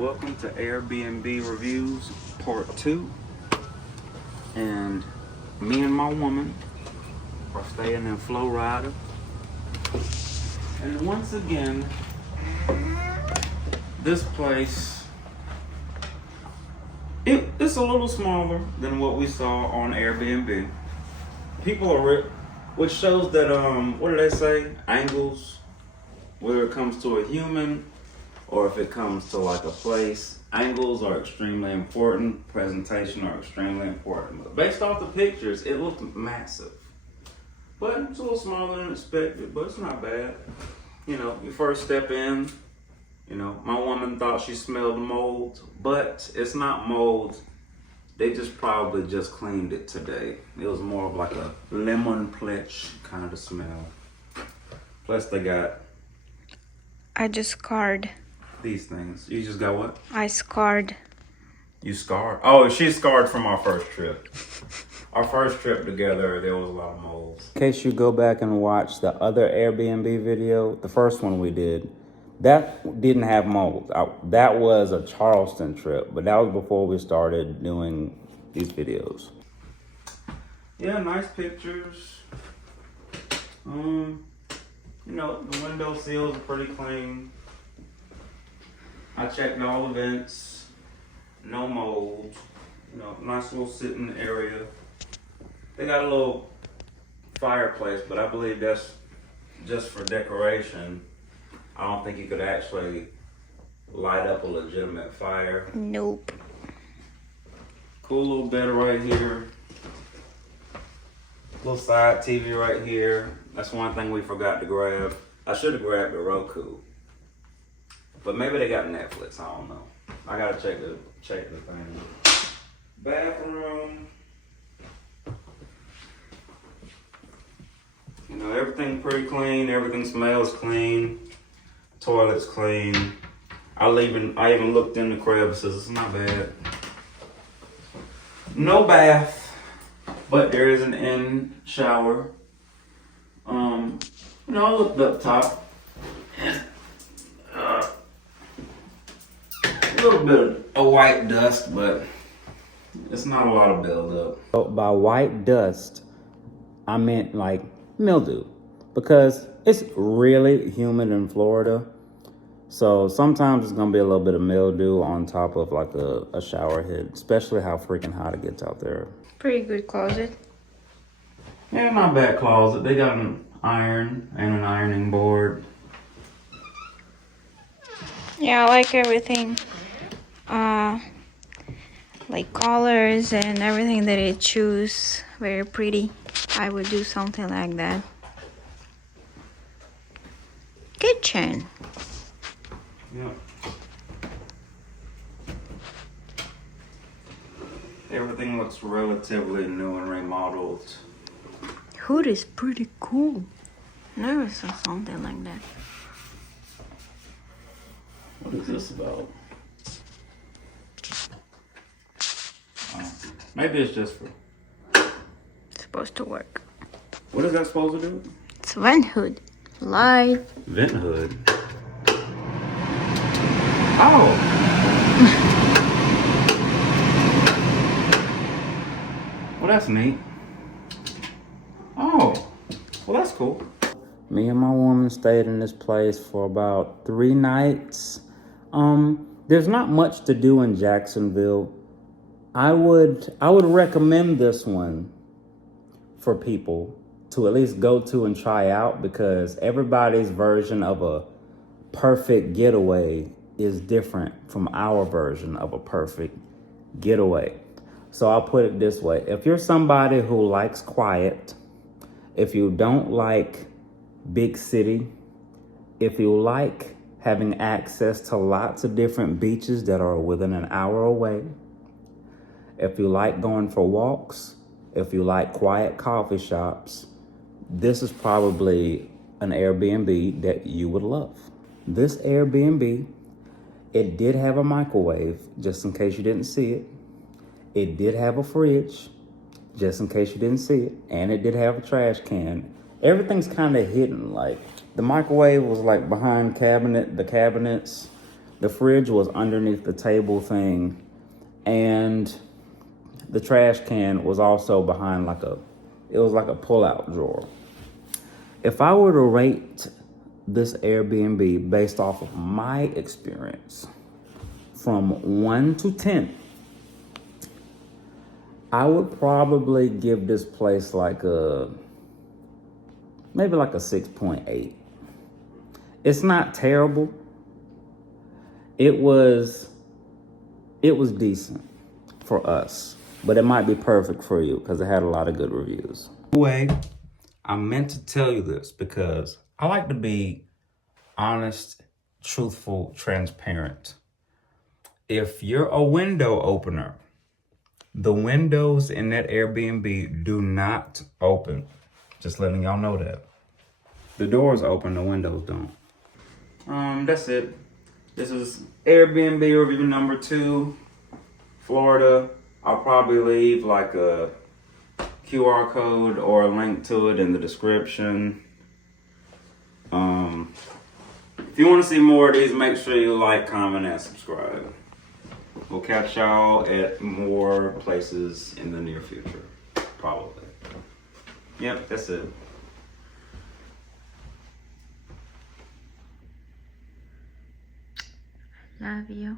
Welcome to Airbnb Reviews Part 2. And me and my woman are staying in Florida. And once again, this place, it's a little smaller than what we saw on Airbnb. People are, which shows that, what do they say? Angles, whether it comes to a human or if it comes to like a place, angles are extremely important, presentation are extremely important. But based off the pictures, it looked massive. But it's a little smaller than expected, but it's not bad. You know, you first step in, you know, my woman thought she smelled mold, but it's not mold. They just probably just cleaned it today. It was more of like a lemon pledge kind of smell. Plus they got... I just scarred. These things. You just got what? I scarred. You scarred? Oh, she scarred from our first trip. Our first trip together, there was a lot of moles. In case you go back and watch the other Airbnb video, the first one we did, that didn't have mold. That was a Charleston trip, but that was before we started doing these videos. Yeah, nice pictures. You know, the window seals are pretty clean. I checked all the vents, no mold, you know, nice little sitting area. They got a little fireplace, but I believe that's just for decoration. I don't think you could actually light up a legitimate fire. Nope. Cool little bed right here. Little side TV right here. That's one thing we forgot to grab. I should have grabbed the Roku. But maybe they got Netflix, I don't know. I gotta check the thing. Bathroom. You know, everything pretty clean, everything smells clean. Toilet's clean. I even looked in the crevices, it's not bad. No bath, but there is an in shower. You know, I looked up top. A little bit of white dust, but it's not a lot of buildup. By white dust, I meant like mildew, because it's really humid in Florida. So sometimes it's gonna be a little bit of mildew on top of like a shower head, especially how freaking hot it gets out there. Pretty good closet. Yeah, not bad closet. They got an iron and an ironing board. Yeah, I like everything. Like colors and everything that it choose. Very pretty. I would do something like that. Kitchen. Yep. Everything looks relatively new and remodeled. Hood is pretty cool. Never saw something like that. What is this about? Maybe it's just for... It's supposed to work. What is that supposed to do? It's vent hood. Light. Vent hood. Oh! Well, that's neat. Oh, well, that's cool. Me and my woman stayed in this place for about 3 nights. There's not much to do in Jacksonville. I would recommend this one for people to at least go to and try out, because everybody's version of a perfect getaway is different from our version of a perfect getaway. So I'll put it this way. If you're somebody who likes quiet, if you don't like big city, if you like having access to lots of different beaches that are within an hour away, if you like going for walks, if you like quiet coffee shops, this is probably an Airbnb that you would love. This Airbnb, it did have a microwave, just in case you didn't see it. It did have a fridge, just in case you didn't see it. And it did have a trash can. Everything's kind of hidden. Like, the microwave was like behind the cabinets. The fridge was underneath the table thing, and the trash can was also behind it was like a pull-out drawer. If I were to rate this Airbnb based off of my experience from 1 to 10, I would probably give this place maybe like a 6.8. It's not terrible. It was decent for us, but it might be perfect for you because it had a lot of good reviews. Anyway, I meant to tell you this because I like to be honest, truthful, transparent. If you're a window opener, the windows in that Airbnb do not open. Just letting y'all know that. The doors open, the windows don't. That's it. This is Airbnb review number 2, Florida. I'll probably leave like a QR code or a link to it in the description. If you want to see more of these, make sure you like, comment, and subscribe. We'll catch y'all at more places in the near future, probably. Yep, that's it. Love you.